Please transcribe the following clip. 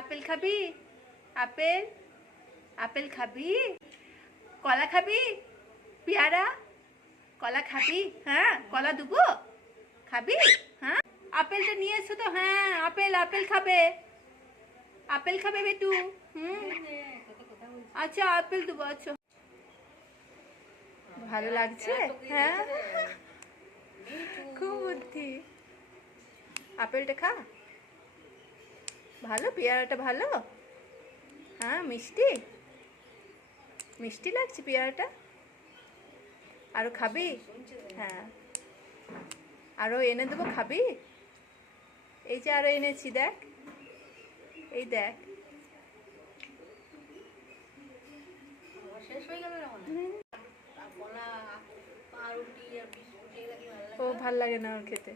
Apple খাবি? Apple apple খাবি? কলা খাবি? পেয়ারা? কলা খাবি? হ্যাঁ, কলা দেবো? খাবি? হ্যাঁ, আপেলটা নিয়ে এসো তো। হ্যাঁ, আপেল আপেল খাবে। আপেল খাবে বেটু? আচ্ছা, আপেল দেবো। আচ্ছা, ভালো লাগছে? হ্যাঁ, খুব বুদ্ধি। আপেলটা খা। ভালো, পেয়ারাটা ভালো। হ্যাঁ, মিষ্টি মিষ্টি লাগছে পেয়ারাটা। আরো খাবি? হ্যাঁ, আরো এনে দেবো, খাবি? এই যে আরো এনেছি, দেখ। এই দেখ। ও ভাল লাগে না ওর খেতে।